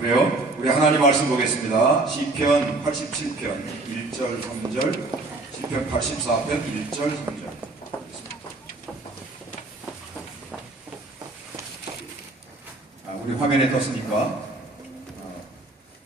그래요? 우리 하나님 말씀 보겠습니다. 시편 87편 1절 3절, 시편 84편 1절 3절. 우리 화면에 떴으니까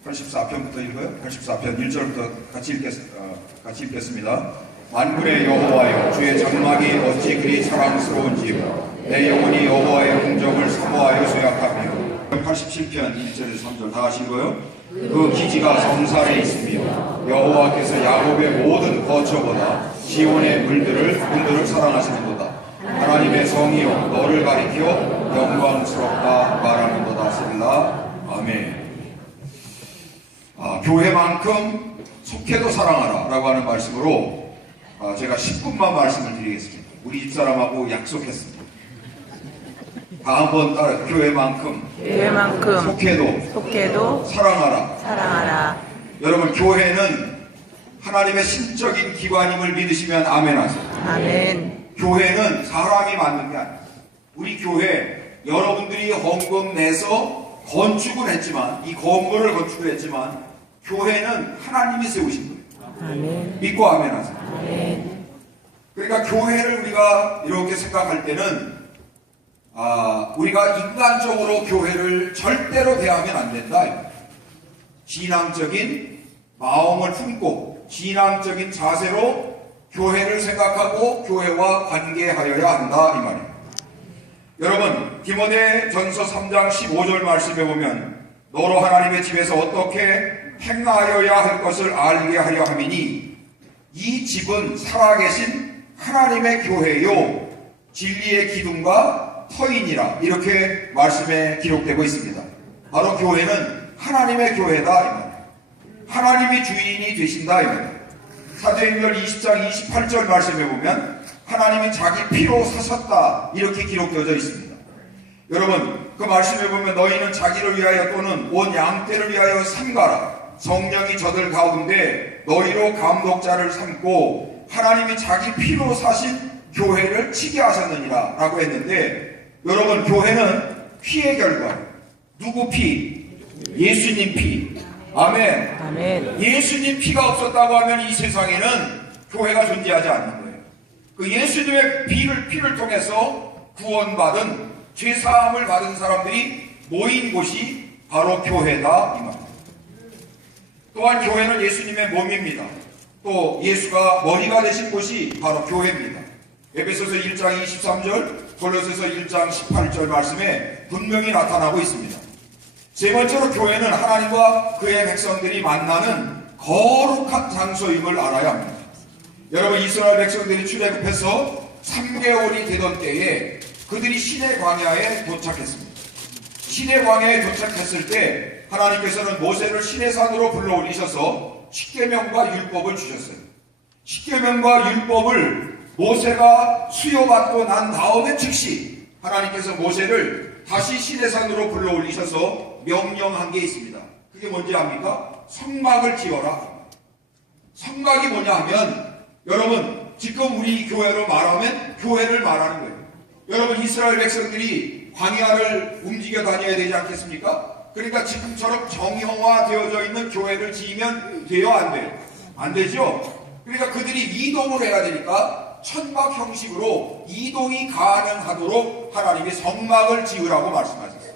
84편부터 읽어요. 84편 1절부터 같이 읽겠습니다. 만군의 여호와여, 주의 장막이 어찌 그리 사랑스러운지요. 내 영혼이 여호와의 공정을 사모하여 소약하며. 87편 1절에서 3절 다 하시고요. 그 기지가 성산에 있으며 여호와께서 야곱의 모든 거처보다 시온의 물들을 사랑하시는도다. 하나님의 성이여, 너를 가리켜 영광스럽다 말하는도다. 셀라. 아멘. 교회만큼 속해도 사랑하라 라고 하는 말씀으로 제가 10분만 말씀을 드리겠습니다. 우리 집사람하고 약속했습니다. 다 한번 따라. 교회만큼 속해도 사랑하라. 여러분, 교회는 하나님의 신적인 기관임을 믿으시면 아멘 하세요. 아멘. 교회는 사람이 만든 게 아니에요. 우리 교회 여러분들이 헌금 내서 건축을 했지만, 이 건물을 건축을 했지만 교회는 하나님이 세우신 거예요. 아멘. 믿고 아멘 하세요. 아멘. 그러니까 교회를 우리가 이렇게 생각할 때는 우리가 인간적으로 교회를 절대로 대하면 안 된다. 신앙적인 마음을 품고 진앙적인 자세로 교회를 생각하고 교회와 관계하여야 한다 이 말이에요. 여러분, 디모데전서 3장 15절 말씀에 보면 너로 하나님의 집에서 어떻게 행하여야 할 것을 알게 하려 함이니 이 집은 살아계신 하나님의 교회요 진리의 기둥과 터이니라. 이렇게 말씀에 기록되고 있습니다. 바로 교회는 하나님의 교회다 이 말이에요. 하나님이 주인이 되신다 이 말이에요. 사도행전 20장 28절 말씀에 보면 하나님이 자기 피로 사셨다 이렇게 기록되어져 있습니다. 여러분, 그 말씀에 보면 너희는 자기를 위하여 또는 온 양떼를 위하여 삼가라. 성령이 저들 가운데 너희로 감독자를 삼고 하나님이 자기 피로 사신 교회를 치게 하셨느니라 라고 했는데, 여러분, 교회는 피의 결과예요. 누구 피? 예수님 피. 아멘. 아멘. 예수님 피가 없었다고 하면 이 세상에는 교회가 존재하지 않는 거예요. 그 예수님의 피를 통해서 구원받은, 죄사함을 받은 사람들이 모인 곳이 바로 교회다 이 말입니다. 또한 교회는 예수님의 몸입니다. 또 예수가 머리가 되신 곳이 바로 교회입니다. 에베소서 1장 23절, 골로새서 1장 18절 말씀에 분명히 나타나고 있습니다. 세 번째로 교회는 하나님과 그의 백성들이 만나는 거룩한 장소임을 알아야 합니다. 여러분, 이스라엘 백성들이 출애굽해서 3개월이 되던 때에 그들이 시내 광야에 도착했습니다. 시내 광야에 도착했을 때 하나님께서는 모세를 시내산으로 불러올리셔서 십계명과 율법을 주셨어요. 십계명과 율법을 모세가 수여받고 난 다음에 즉시 하나님께서 모세를 다시 시내산으로 불러올리셔서 명령한 게 있습니다. 그게 뭔지 압니까? 성막을 지어라. 성막이 뭐냐 하면, 여러분, 지금 우리 교회로 말하면 교회를 말하는 거예요. 여러분, 이스라엘 백성들이 광야를 움직여 다녀야 되지 않겠습니까? 그러니까 지금처럼 정형화되어져 있는 교회를 지으면 돼요, 안 돼요? 안 되죠? 그러니까 그들이 이동을 해야 되니까 천막 형식으로 이동이 가능하도록 하나님이 성막을 지으라고 말씀하셨어요.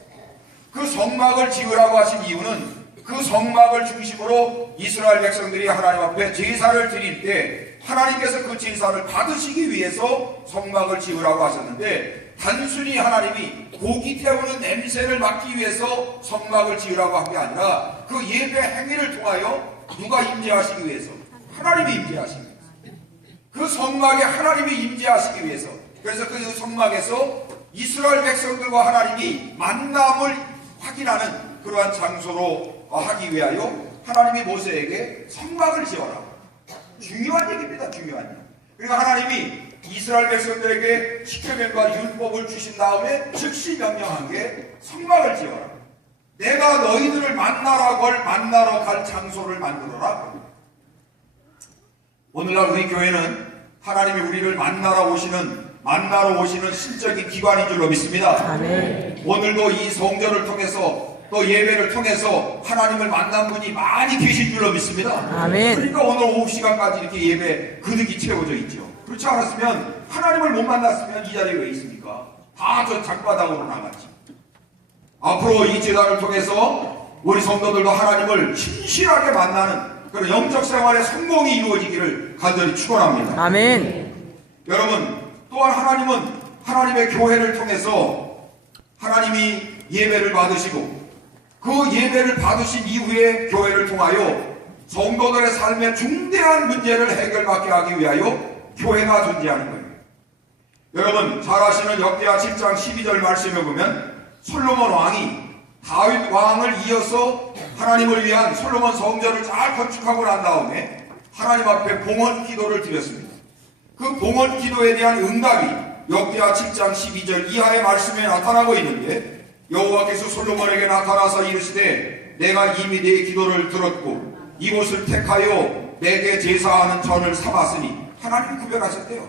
그 성막을 지으라고 하신 이유는 그 성막을 중심으로 이스라엘 백성들이 하나님 앞에 제사를 드릴 때 하나님께서 그 제사를 받으시기 위해서 성막을 지으라고 하셨는데, 단순히 하나님이 고기 태우는 냄새를 맡기 위해서 성막을 지으라고 한 게 아니라 그 예배 행위를 통하여 누가 임재하시기 위해서? 하나님이 임재하시기 위해서. 그 성막에 하나님이 임재하시기 위해서. 그래서 그 성막에서 이스라엘 백성들과 하나님이 만남을 확인하는 그러한 장소로 하기 위하여 하나님이 모세에게 성막을 지어라. 중요한 얘기입니다. 중요한 얘기. 그러니까 하나님이 이스라엘 백성들에게 십계명과 율법을 주신 다음에 즉시 명령한 게 성막을 지어라. 내가 너희들을 만나러 갈 장소를 만들어라. 오늘날 우리 교회는 하나님이 우리를 만나러 오시는 신적인 기관인 줄로 믿습니다. 아멘. 오늘도 이 성전을 통해서 또 예배를 통해서 하나님을 만난 분이 많이 계신 줄로 믿습니다. 아멘. 그러니까 오늘 오후 시간까지 이렇게 예배 그득이 채워져 있죠. 그렇지 않았으면 하나님을 못 만났으면 이 자리에 왜 있습니까? 다 저 장바닥으로 나갔지. 앞으로 이 제단을 통해서 우리 성도들도 하나님을 신실하게 만나는 그런 영적 생활의 성공이 이루어지기를 간절히 축원합니다. 아멘. 여러분, 또한 하나님은 하나님의 교회를 통해서 하나님이 예배를 받으시고 그 예배를 받으신 이후에 교회를 통하여 성도들의 삶의 중대한 문제를 해결받게 하기 위하여 교회가 존재하는 거예요. 여러분 잘 아시는 역대하 7장 12절 말씀에 보면 솔로몬 왕이 다윗 왕을 이어서 하나님을 위한 솔로몬 성전을 잘 건축하고 난 다음에 하나님 앞에 봉헌 기도를 드렸습니다. 그 봉헌 기도에 대한 응답이 역대하 7장 12절 이하의 말씀에 나타나고 있는데, 여호와께서 솔로몬에게 나타나서 이르시되 내가 이미 네 기도를 들었고 이곳을 택하여 내게 제사하는 전을 삼았으니, 하나님이 구별하셨대요.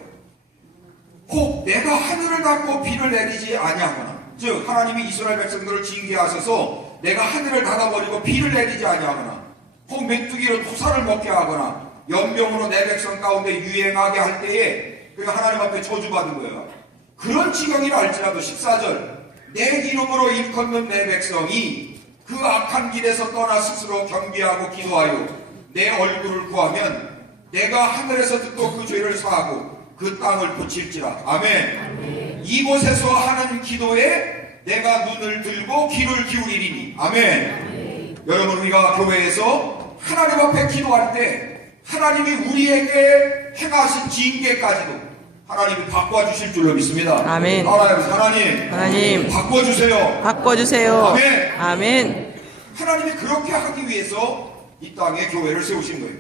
혹 내가 하늘을 닫고 비를 내리지 아니하거나, 즉 하나님이 이스라엘 백성들을 징계하셔서 내가 하늘을 닫아버리고 비를 내리지 아니하거나, 혹 메뚜기로 토사를 먹게 하거나 연병으로 내 백성 가운데 유행하게 할 때에 그 하나님 앞에 저주받은 거예요. 그런 지경이라 할지라도 14절 내 이름으로 일컫는 내 백성이 그 악한 길에서 떠나 스스로 경배하고 기도하여 내 얼굴을 구하면 내가 하늘에서 듣고 그 죄를 사하고 그 땅을 고칠지라. 아멘. 이곳에서 하는 기도에 내가 눈을 들고 귀를 기울이리니. 아멘. 여러분, 우리가 교회에서 하나님 앞에 기도할 때 하나님이 우리에게 행하신 징계까지도 하나님이 바꿔주실 줄로 믿습니다. 아멘. 하나님 바꿔주세요. 바꿔주세요. 아멘. 아멘. 하나님이 그렇게 하기 위해서 이 땅에 교회를 세우신 거예요.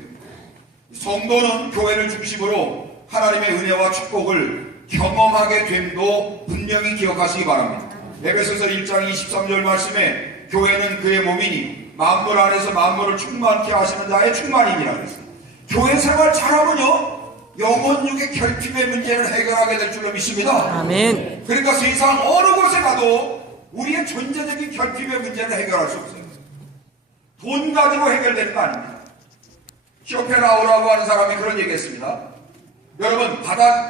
성도는 교회를 중심으로 하나님의 은혜와 축복을 경험하게 됨도 분명히 기억하시기 바랍니다. 에베소서 1장 23절 말씀에 교회는 그의 몸이니 만물 안에서 만물을 충만케 하시는 자의 충만이니라 그랬습니다. 교회 생활 잘하면요 영혼육의 결핍의 문제를 해결하게 될 줄로 믿습니다. 아멘. 그러니까 세상 어느 곳에 가도 우리의 존재적인 결핍의 문제를 해결할 수 없어요. 돈 가지고 해결되는 거 아닙니다. 쇼펜하우라고 하는 사람이 그런 얘기했습니다. 여러분,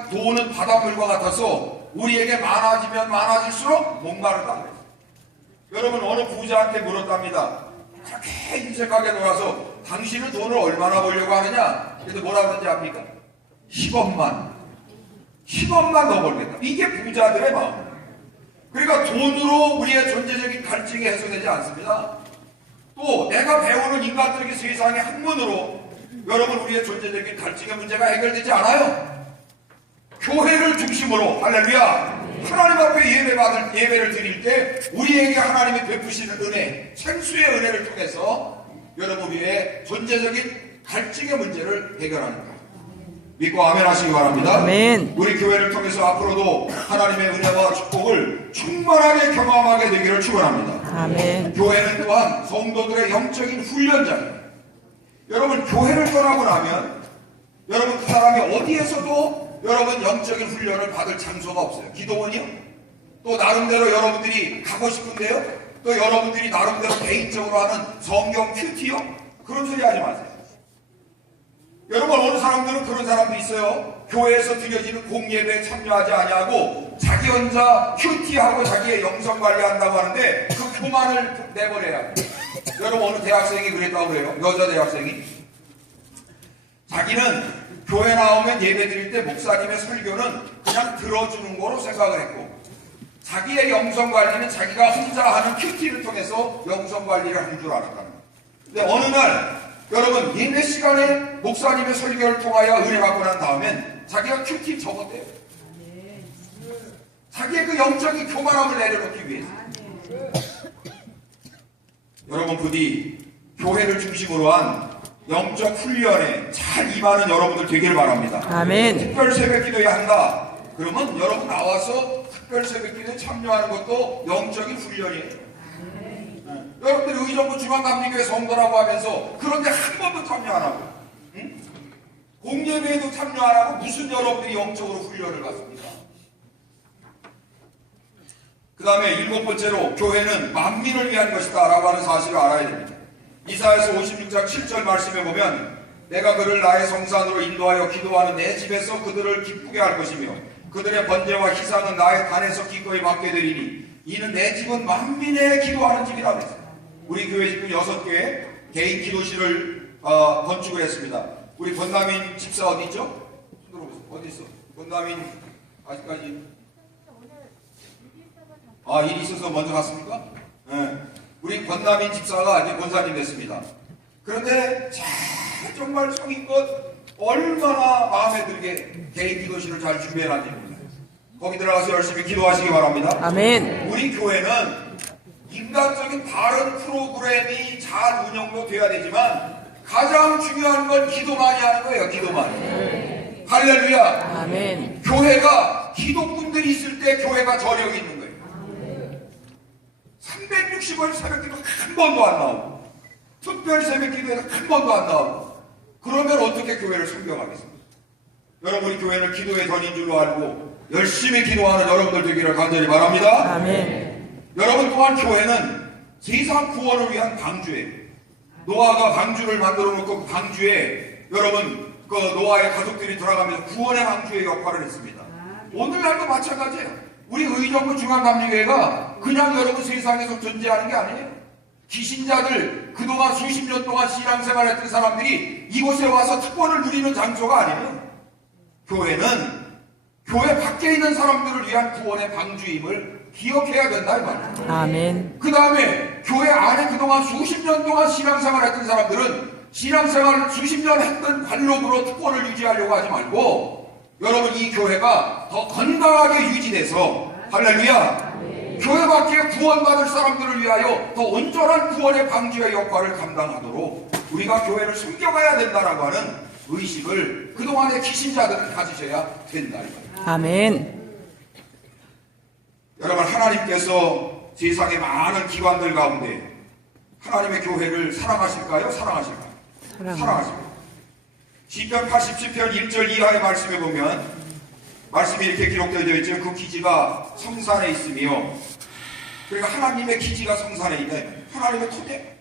돈은 바닷물과 같아서 우리에게 많아지면 많아질수록 목마르다. 여러분, 어느 부자한테 물었답니다. 그렇게 인색하게 놀아서 당신은 돈을 얼마나 벌려고 하느냐? 그래서 뭐라 그러는지 압니까? 10억만 더 벌겠다. 이게 부자들의 마음. 그러니까 돈으로 우리의 존재적인 갈증이 해소되지 않습니다. 또 내가 배우는 인간들에게 세상의 학문으로 여러분 우리의 존재적인 갈증의 문제가 해결되지 않아요. 교회를 중심으로 할렐루야 하나님 앞에 예배를 드릴 때 우리에게 하나님이 베푸시는 은혜, 생수의 은혜를 통해서 여러분 우리의 존재적인 갈증의 문제를 해결하는 거예요. 믿고 아멘 하시기 바랍니다. 아멘. 우리 교회를 통해서 앞으로도 하나님의 은혜와 축복을 충만하게 경험하게 되기를 축원합니다. 아멘. 교회는 또한 성도들의 영적인 훈련장이에요. 여러분, 교회를 떠나고 나면 여러분 그 사람이 어디에서도 여러분 영적인 훈련을 받을 장소가 없어요. 기도원이요? 또 나름대로 여러분들이 가고 싶은데요? 또 여러분들이 나름대로 개인적으로 하는 성경 큐티요? 그런 소리 하지 마세요. 여러분, 어느 사람들은 그런 사람도 있어요. 교회에서 드려지는 공예배에 참여하지 아니하고 자기 혼자 큐티하고 자기의 영성 관리한다고 하는데 그 교만을 내버려야 해요. 여러분, 어느 대학생이 그랬다고 그래요. 여자 대학생이. 자기는 교회 나오면 예배 드릴 때 목사님의 설교는 그냥 들어주는 거로 생각을 했고 자기의 영성 관리는 자기가 혼자 하는 큐티를 통해서 영성 관리를 하는 줄 알았다는 거예요. 근데 어느 날 여러분 예배 시간에 목사님의 설교를 통하여 은혜 받고 난 다음엔 자기가 큐티 접었대요. 자기의 그 영적인 교만함을 내려놓기 위해서. 여러분, 부디 교회를 중심으로 한 영적 훈련에 잘 임하는 여러분들 되기를 바랍니다. 아멘. 특별 새벽 기도에 한다. 그러면 여러분 나와서 특별 새벽 기도에 참여하는 것도 영적인 훈련이에요. 여러분들이 의정부 중앙감리교회 성도라고 하면서 그런데 한 번도 참여 안 하고 공예배에도 참여 안 하고 무슨 여러분들이 영적으로 훈련을 받습니까? 그 다음에 일곱 번째로 교회는 만민을 위한 것이다 라고 하는 사실을 알아야 됩니다. 이사야서 56장 7절 말씀에 보면 내가 그를 나의 성산으로 인도하여 기도하는 내 집에서 그들을 기쁘게 할 것이며 그들의 번제와 희상은 나의 단에서 기꺼이 받게 되리니 이는 내 집은 만민의 기도하는 집이라고 했어요. 우리 교회 지금 6개 개인 기도실을 건축을 했습니다. 우리 권남인 집사 어디 있죠? 어디 있어? 권남인 아직까지 일이 있어서 먼저 갔습니까? 네. 우리 권남인 집사가 이제 권사님 됐습니다. 그런데 정말 성의껏 얼마나 마음에 들게 개인 기도실을 잘 준비해놨는지 모르겠어요. 거기 들어가서 열심히 기도하시기 바랍니다. 아멘. 우리 교회는 인간적인 다른 프로그램이 잘 운영도 돼야 되지만 가장 중요한 건 기도 많이 하는 거예요. 기도 많이. 할렐루야. 아멘. 교회가 기도꾼들이 있을 때 교회가 저력이 있는 거예요. 360일 새벽기도 한 번도 안 나오고 특별히 새벽기도에서 한 번도 안 나오고 그러면 어떻게 교회를 섬겨가겠습니까? 여러분 우리 교회는 기도의 전인 줄로 알고 열심히 기도하는 여러분들 되기를 간절히 바랍니다. 아멘. 여러분 또한 교회는 세상 구원을 위한 방주예요. 노아가 방주를 만들어 놓고 그 방주에 여러분 그 노아의 가족들이 들어가면서 구원의 방주의 역할을 했습니다. 오늘날도 마찬가지예요. 우리 의정부 중앙감리교회가 그냥 여러분 세상에서 존재하는 게 아니에요. 기신자들 그동안 수십 년 동안 신앙생활했던 사람들이 이곳에 와서 특권을 누리는 장소가 아니에요. 교회는 교회 밖에 있는 사람들을 위한 구원의 방주임을 기억해야 된다 이 말이에요. 아멘. 그 다음에 교회 안에 그동안 수십 년 동안 신앙생활했던 사람들은 신앙생활을 수십 년 했던 관록으로 특권을 유지하려고 하지 말고 여러분 이 교회가 더 건강하게 유지돼서 할렐루야 교회 밖에 구원받을 사람들을 위하여 더 온전한 구원의 방주의 역할을 감당하도록 우리가 교회를 숨겨가야 된다라고 하는 의식을 그동안의 기신자들은 가지셔야 된다. 아멘. 여러분 하나님께서 세상의 많은 기관들 가운데 하나님의 교회를 사랑하실까요? 사랑하실까요? 사랑하십니다. 시편 87편 1절 이하의 말씀에 보면 말씀이 이렇게 기록되어 있죠. 그 기지가 성산에 있으며 그러니까 하나님의 기지가 성산에 있네. 하나님의 토대.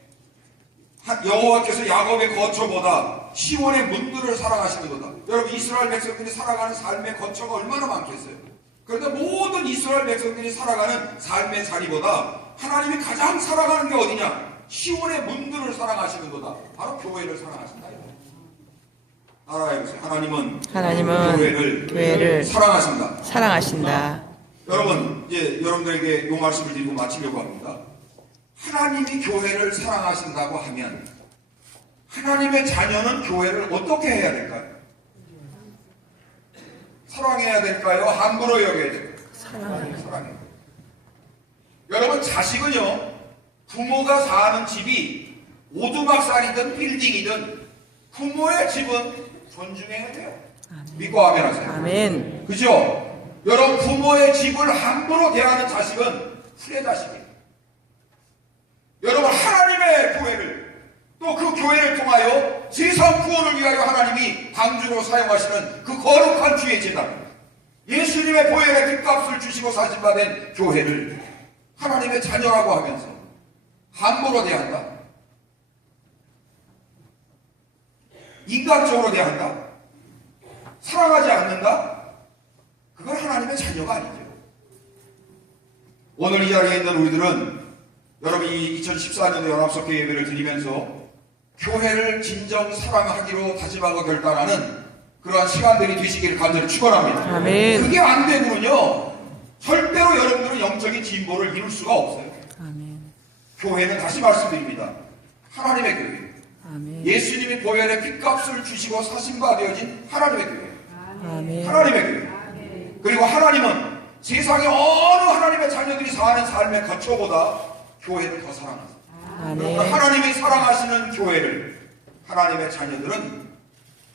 여호와께서 야곱의 거처보다 시온의 문들을 사랑하시는 거다. 여러분 이스라엘 백성들이 살아가는 삶의 거처가 얼마나 많겠어요. 그런데 모든 이스라엘 백성들이 살아가는 삶의 자리보다 하나님이 가장 사랑하는 게 어디냐? 시온의 문들을 사랑하시는 거다. 바로 교회를 사랑하신다. 따라해보세요. 하나님은 교회를 사랑하신다. 사랑하신다. 여러분 이제 여러분들에게 이 말씀을 드리고 마치려고 합니다. 하나님이 교회를 사랑하신다고 하면 하나님의 자녀는 교회를 어떻게 해야 될까요? 사랑해야 될까요? 함부로 여겨야 될까요? 사랑해요. 여러분 자식은요 부모가 사는 집이 오두막살이든 빌딩이든 부모의 집은 존중해야 돼요. 믿고 아멘 하세요. 아멘. 그죠? 여러분 부모의 집을 함부로 대하는 자식은 후레자식이에요. 여러분 하나님의 교회를 또 그 교회를 통하여 세상 구원을 위하여 하나님이 방주로 사용하시는 그 거룩한 주의 제단 예수님의 보혈의 핏값을 주시고 사신받은 교회를 하나님의 자녀라고 하면서 함부로 대한다. 인간적으로 대한다. 사랑하지 않는다. 그건 하나님의 자녀가 아니죠. 오늘 이 자리에 있는 우리들은 여러분이 2014년도 연합석회 예배를 드리면서 교회를 진정 사랑하기로 다짐하고 결단하는 그러한 시간들이 되시기를 간절히 축원합니다. 아멘. 그게 안 되면요 절대로 여러분들은 영적인 진보를 이룰 수가 없어요. 아멘. 교회는 다시 말씀드립니다. 하나님의 교회. 아멘. 예수님이 보혈의 핏값을 주시고 사신바 되어진 하나님의 교회. 아멘. 하나님의 교회. 그리고 하나님은 세상의 어느 하나님의 자녀들이 사는 삶의 거처보다 교회를 더 사랑하세요. 아멘. 하나님이 사랑하시는 교회를 하나님의 자녀들은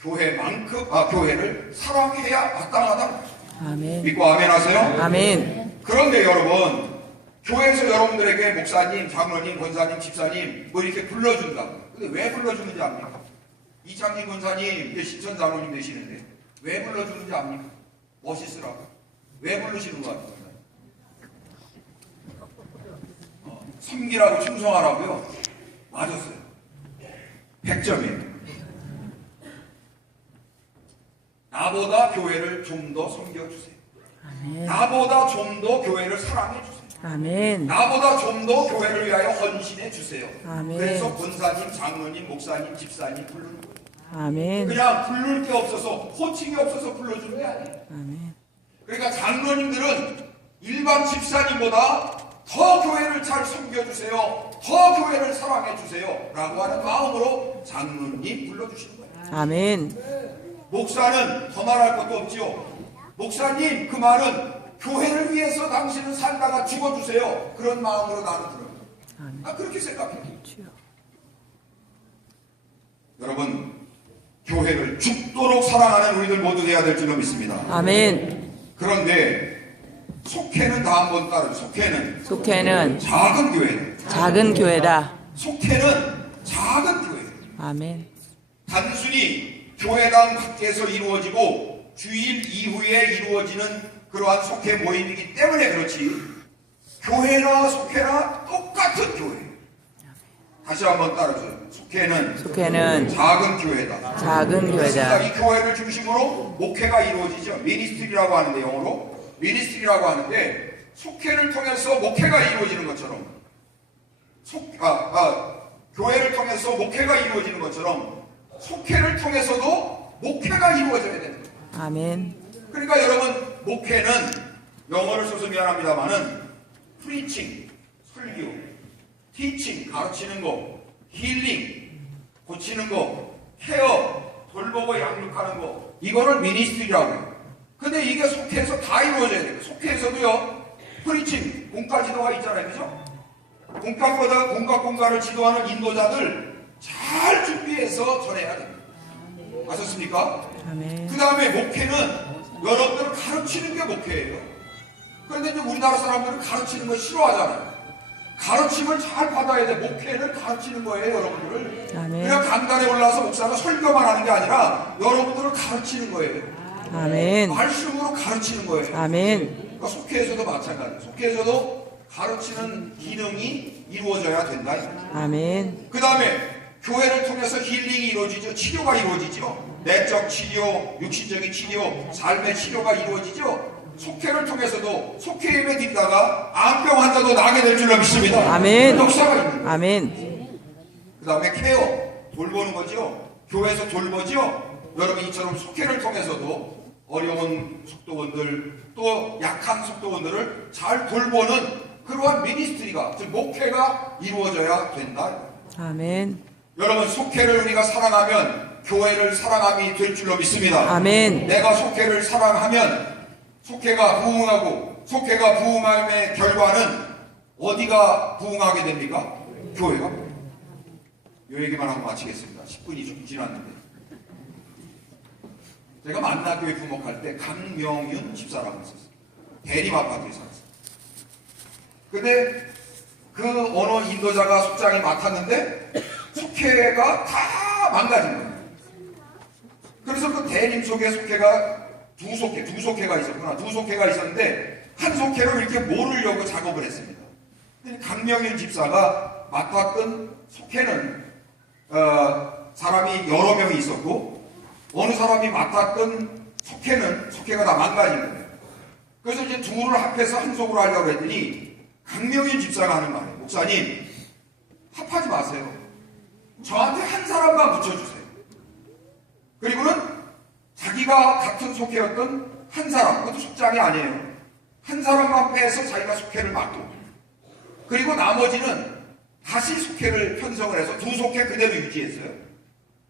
교회를 사랑해야 마땅하다. 아멘. 믿고 아멘 하세요? 아멘. 그런데 여러분 교회에서 여러분들에게 목사님, 장로님, 권사님, 집사님 뭐 이렇게 불러준다. 근데 왜 불러주는지 압니까? 이창진 권사님 이제 신천 장로님 되시는데 왜 불러주는지 압니까? 멋있으라고. 왜 부르시는 거 같아요? 섬기라고 충성하라고요? 맞았어요. 100점이에요. 나보다 교회를 좀 더 섬겨주세요. 아멘. 나보다 좀 더 교회를 사랑해주세요. 아멘. 나보다 좀 더 교회를 위하여 헌신해주세요. 아멘. 그래서 권사님, 장로님, 목사님, 집사님 부르는 거예요. 아멘. 그냥 부를 게 없어서, 호칭이 없어서 불러주는 게 아니에요. 아멘. 그러니까 장로님들은 일반 집사님보다 더 교회를 잘 섬겨주세요. 더 교회를 사랑해주세요. 라고 하는 마음으로 장로님 불러주시는 거예요. 아멘. 목사는 더 말할 것도 없지요. 목사님, 그 말은 교회를 위해서 당신은 살다가 죽어주세요. 그런 마음으로 나는 들어요. 아멘. 그렇게 생각해요. 주여. 여러분, 교회를 죽도록 사랑하는 우리들 모두 되어야 될 줄로 믿습니다. 아멘. 그런데 속회는 다 한번 따르죠. 속회는 작은 교회. 작은 교회다. 속회는 작은 교회. 아멘. 단순히 교회당 밖에서 이루어지고 주일 이후에 이루어지는 그러한 속회 모임이기 때문에 그렇지, 교회나 속회나 똑같은 교회. 다시 한번 따라줘요. 속회는 작은 교회다. 작은 교회다. 이 교회를 중심으로 목회가 이루어지죠. 미니스트리라고 하는데, 영어로 미니스트리라고 하는데, 속회를 통해서 목회가 이루어지는 것처럼, 교회를 통해서 목회가 이루어지는 것처럼 속회를 통해서도 목회가 이루어져야 됩니다. 아멘. 그러니까 여러분, 목회는 영어를 써서 미안합니다만은 프리칭, 설교, 티칭, 가르치는 거, 힐링, 고치는 거, 케어, 돌보고 양육하는 거, 이거를 미니스트리라고 해요. 근데 이게 속회에서 다 이루어져야 돼요. 속회에서도요, 프리칭, 공과 지도가 있잖아요. 그죠? 공과를 지도하는 인도자들 잘 준비해서 전해야 됩니다. 아셨습니까? 아멘. 그 다음에 목회는 여러분들을 가르치는 게 목회예요. 그런데 이제 우리나라 사람들은 가르치는 걸 싫어하잖아요. 가르침을 잘 받아야 돼. 목회를 가르치는 거예요, 여러분들을. 아멘. 그냥 강단에 올라서 목사가 설교만 하는 게 아니라 여러분들을 가르치는 거예요. 아멘. 말씀으로 가르치는 거예요. 아멘. 그러니까 속회에서도 마찬가지예요. 속회에서도 가르치는 기능이 이루어져야 된다. 아멘. 그 다음에 교회를 통해서 힐링이 이루어지죠. 치료가 이루어지죠. 내적 치료, 육신적인 치료, 삶의 치료가 이루어지죠. 속회를 통해서도 속회 예배 드리다가 암병 환자도 나게 될 줄로 믿습니다. 아멘. 그 역사가 있는 거예요. 아멘. 그 다음에 케어, 돌보는 거죠. 교회에서 돌보죠. 여러분, 이처럼 속회를 통해서도 어려운 속도원들, 또 약한 속도원들을 잘 돌보는 그러한 미니스트리가, 즉 목회가 이루어져야 된다. 아멘. 여러분, 속회를 우리가 사랑하면 교회를 사랑함이 될 줄로 믿습니다. 아멘. 내가 속회를 사랑하면 속회가 부흥하고, 속회가 부흥함의 결과는 어디가 부흥하게 됩니까? 교회가. 이 얘기만 하고 마치겠습니다. 10분이 좀 지났는데. 제가 만나교회 부목할 때 강명윤 집사라고 있었어요. 대림 아파트에 살았어요. 근데 그 어느 인도자가 속장이 맡았는데 속회가 다 망가진 거예요. 그래서 그 대림 속에 속회가 두 속회가 있었구나. 두 속회가 있었는데 한 속회로 이렇게 모르려고 작업을 했습니다. 근데 강명윤 집사가 맡았던 속회는 사람이 여러 명이 있었고, 어느 사람이 맡았던 속회가 다 망가진 거예요. 그래서 이제 둘을 합해서 한 속으로 하려고 했더니 강명윤 집사가 하는 말이에요. 목사님, 합하지 마세요. 저한테 한 사람만 붙여주세요. 그리고는 자기가 같은 속회였던 한 사람, 그것도 속장이 아니에요. 한 사람만 빼서 자기가 속회를 맡고, 그리고 나머지는 다시 속회를 편성을 해서 두 속회 그대로 유지했어요.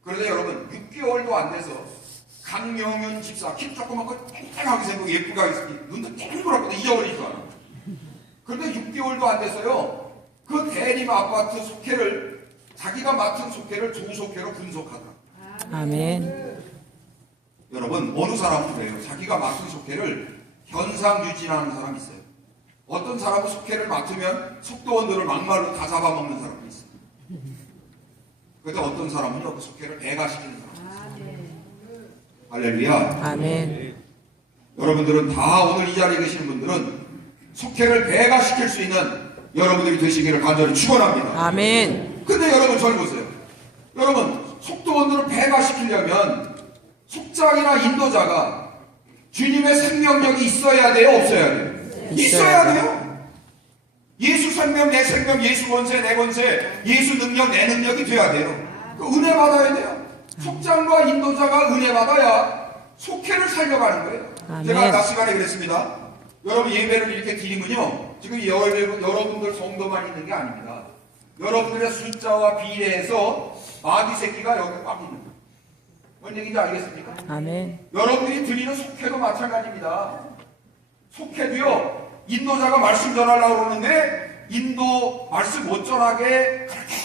그런데 여러분, 6개월도 안 돼서 강명윤 집사, 키 조그맣고 땡땡하게 생기고 예쁘게 하겠습니다. 눈도 땡그랗거든요. 잊어버리지도 않아. 그런데 6개월도 안 됐어요. 그 대림 아파트 속회를, 자기가 맡은 속회를 두 속회로 분속하다. 아멘. 여러분, 어느 사람은 그래요. 자기가 맡은 속회를 현상 유지하는 사람이 있어요. 어떤 사람은 속회를 맡으면 속도원들을 막말로 다 잡아먹는 사람이 있어요. 그런데 어떤 사람은요, 그 속회를 배가시키는 사람이 있어요. 할렐루야. 아멘. 여러분들은 다 오늘 이 자리에 계시는 분들은 속회를 배가시킬 수 있는 여러분들이 되시기를 간절히 축원합니다. 아멘. 근데 여러분 저를 보세요. 여러분 속도원들을 배가시키려면 속장이나 인도자가 주님의 생명력이 있어야 돼요, 없어야 돼요? 있어야 돼요. 예수 생명, 내 생명, 예수 권세, 내 권세, 예수 능력, 내 능력이 돼야 돼요. 그 은혜 받아야 돼요. 속장과 인도자가 은혜 받아야 속회를 살려가는 거예요. 아멘. 제가 낮 시간에 그랬습니다. 여러분 예배를 이렇게 드리면요, 지금 여러분들 성도만 있는 게 아닙니다. 여러분들의 숫자와 비례해서 마귀 새끼가 여기 꽉 있는 거예요. 뭔 얘기인지 알겠습니까? 아멘. 여러분들이 드리는 속회도 마찬가지입니다. 속회도요, 인도자가 말씀 전하려고 그러는데 인도 말씀 못 전하게 그렇게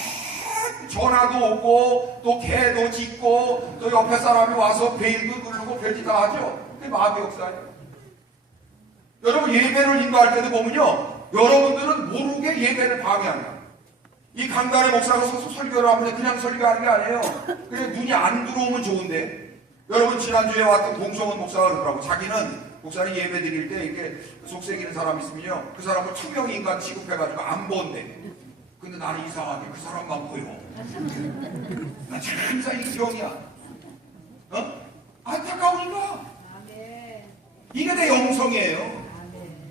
전화도 오고 또 개도 짖고 또 옆에 사람이 와서 베일도 누르고 별짓 다 하죠. 그게 마귀 역사예요. 여러분 예배를 인도할 때도 보면요, 여러분들은 모르게 예배를 방해합니다. 이 강단의 목사가 서서 설교를 하면 그냥 설교하는 게 아니에요. 그냥 눈이 안 들어오면 좋은데, 여러분 지난주에 왔던 봉성원 목사가 그러더라고. 자기는 목사님 예배 드릴 때 이렇게 속색이는 사람 있으면요, 그 사람을 투명 인간 취급해가지고 안 본대. 근데 나는 이상하게 그 사람만 보여. 나 참 이상이 병이야. 안타까우니까. 이게 내 영성이에요.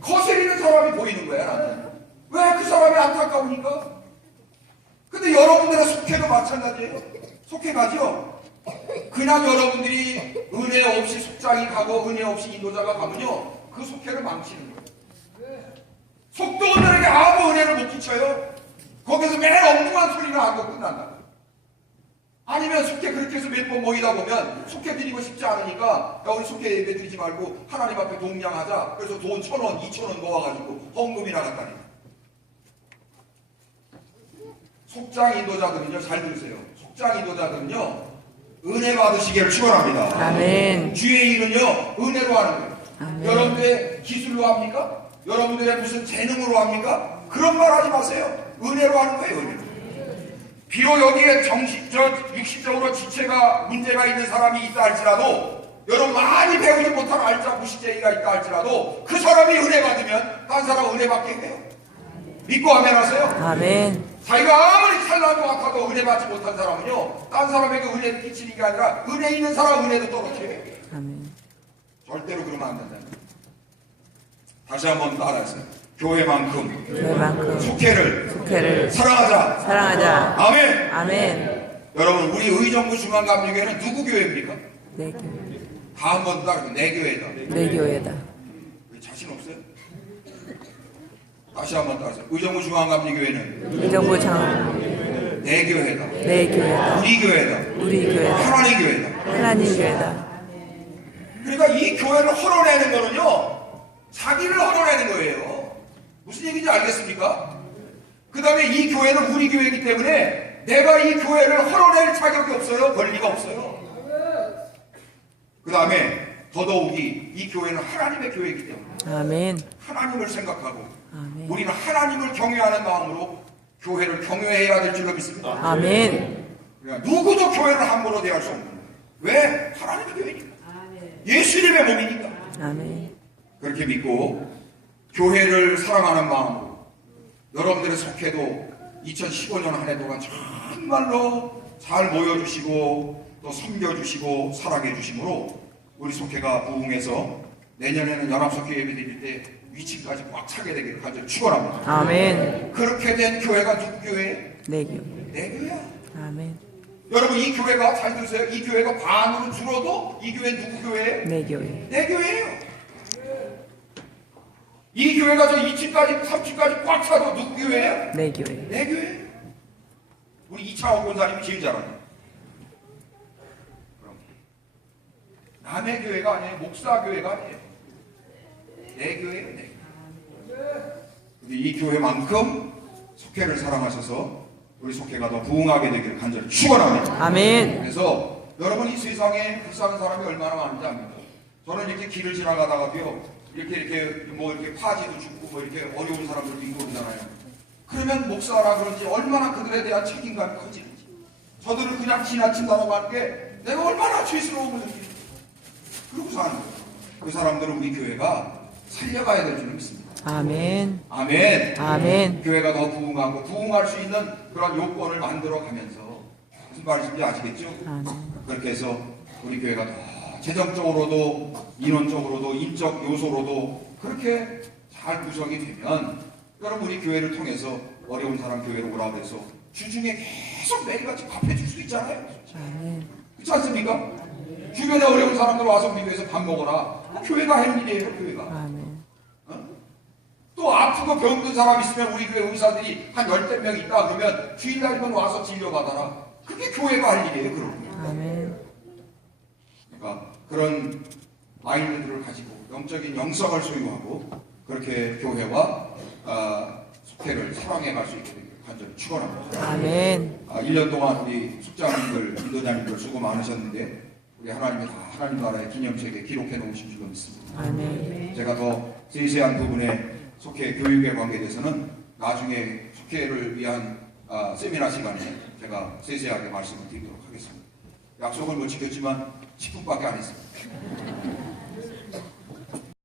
거스리는 사람이 보이는 거야, 나는. 왜? 그 사람이 안타까우니까. 근데 여러분들의 속회도 마찬가지예요. 속회 가죠? 그냥 여러분들이 은혜 없이 속장이 가고 은혜 없이 인도자가 가면요, 그 속회를 망치는 거예요. 속도원들에게 아무 은혜를 못 끼쳐요. 거기서 매일 엉뚱한 소리를 하고 끝난다. 아니면 속회 그렇게 해서 몇 번 모이다 보면 속회 드리고 싶지 않으니까, 야 우리 속회 예배 드리지 말고 하나님 앞에 동량하자. 그래서 돈 1,000원, 2,000원 모아가지고 헌금이 나갔다니. 속장 인도자들은요, 잘 들으세요. 속장 인도자들은요, 은혜 받으시기를 축원합니다. 아멘. 주의 일은요, 은혜로 하는 거예요. 아멘. 여러분들의 기술로 합니까? 여러분들의 무슨 재능으로 합니까? 그런 말 하지 마세요. 은혜로 하는 거예요, 은혜로. 비록 여기에 육신적으로 지체가 문제가 있는 사람이 있다 할지라도, 여러분 많이 배우지 못한 알짜 무식쟁이가 있다 할지라도 그 사람이 은혜 받으면 딴 사람 은혜 받게 해요. 믿고 아멘 하세요? 아멘. 자기가 아무리 찬란한 것 같아도 은혜 받지 못한 사람은요, 딴 사람에게 은혜를 끼치는 게 아니라 은혜 있는 사람 은혜도 떨어뜨려요. 아멘. 절대로 그러면 안 된다. 다시 한번 따라해서 교회만큼 교회만큼 속회를 사랑하자. 사랑하자. 아멘. 아멘. 여러분 우리 의정부 중앙감리교회는 누구 교회입니까? 내 교회. 다 한 번 따르고 내 교회다. 내 교회다. 왜 자신 없어요? 다시 한번 따라서 의정부 중앙감리교회는 의정부 장. 내 교회다. 내 교회다. 우리 교회다. 우리 교회다. 하나님 교회다. 하나님 교회다. 그러니까 이 교회를 헐어내는 거는요, 자기를 헐어내는 거예요. 무슨 얘기인지 알겠습니까? 그 다음에 이 교회는 우리 교회이기 때문에 내가 이 교회를 헐어낼 자격이 없어요. 권리가 없어요. 그 다음에 더더욱이 이 교회는 하나님의 교회이기 때문에 아멘. 하나님을 생각하고 아멘. 우리는 하나님을 경외하는 마음으로 교회를 경외해야 될 줄로 믿습니다. 아멘. 그러니까 누구도 교회를 함부로 대할 수 없는 거예요. 왜? 하나님의 교회니까. 예수님의 몸이니까. 아멘. 그렇게 믿고 교회를 사랑하는 마음으로 여러분들의 속회도 2015년 한 해 동안 정말로 잘 모여주시고 또 섬겨주시고 사랑해주심으로 우리 속회가 부흥해서 내년에는 연합속회 예배 드릴 때 위치까지 꽉 차게 되기를 간절히 축원합니다. 아멘. 그렇게 된 교회가 누구 교회예요? 내 교회. 내 교회야. 아멘. 여러분 이 교회가 잘 들으세요. 이 교회가 반으로 줄어도 이 교회 누구 교회예요? 내 교회. 내 교회예요. 이 교회가 저 2층까지 3층까지 꽉 차도 누구 교회예요? 내 교회. 내 교회예요. 우리 이창호 권사님이 제일 잘하네. 그럼 남의 교회가 아니에요. 목사 교회가 아니에요. 내 교회예요. 내 교회. 근데 이 교회만큼 속회를 사랑하셔서 우리 속회가 더 부흥하게 되기를 간절히 축원합니다. 아멘. 그래서 여러분 이 세상에 불쌍한 사람이 얼마나 많은지 압니다. 저는 이렇게 길을 지나가다가요, 이렇게 파지도 죽고 뭐 이렇게 어려운 사람들도 있고 그러잖아요. 그러면 목사라 그런지 얼마나 그들에 대한 책임감이 커지는지, 저들을 그냥 지나친다고 하는 게 내가 얼마나 죄스러움을 느끼는지, 그러고 사는 거예요. 그 사람들은 우리 교회가 살려가야 될 줄을 믿습니다. 아멘. 아멘. 아멘. 교회가 더 부흥하고 부흥할 수 있는 그런 요건을 만들어 가면서 무슨 말인지 아시겠죠? 아멘. 그렇게 해서 우리 교회가 더 재정적으로도 인원적으로도 인적 요소로도 그렇게 잘 구성이 되면 여러분 우리 교회를 통해서 어려운 사람 교회로 오라 그래서 주중에 계속 매일같이 밥 해줄 수 있잖아요. 아멘. 그렇지 않습니까? 주변에 어려운 사람들 와서 우리 교회에서 밥 먹어라. 교회가 할 일이에요. 교회가. 아멘. 또 아프고 병든 사람 있으면 우리 교회 의사들이 한 10대 명 있다 그러면 주일날이면 와서 진료받아라. 그게 교회가 할 일이에요. 그럼. 아멘. 그러니까 그런 마인드들을 가지고 영적인 영성을 소유하고 그렇게 교회와 속회를 사랑해 갈 수 있게 되기를 간절히 축원합니다. 아멘. 1년 동안 우리 숙장님들, 인도자님들 수고 많으셨는데 우리 하나님이 다 하나님 나라의 기념책에 기록해 놓으신 줄로 믿습니다. 아멘. 제가 더 세세한 부분에 속회 교육에 관계돼서는 나중에 속회를 위한 세미나 시간에 제가 세세하게 말씀을 드리도록 하겠습니다. 약속을 못 지켰지만 10분밖에 안 했습니다.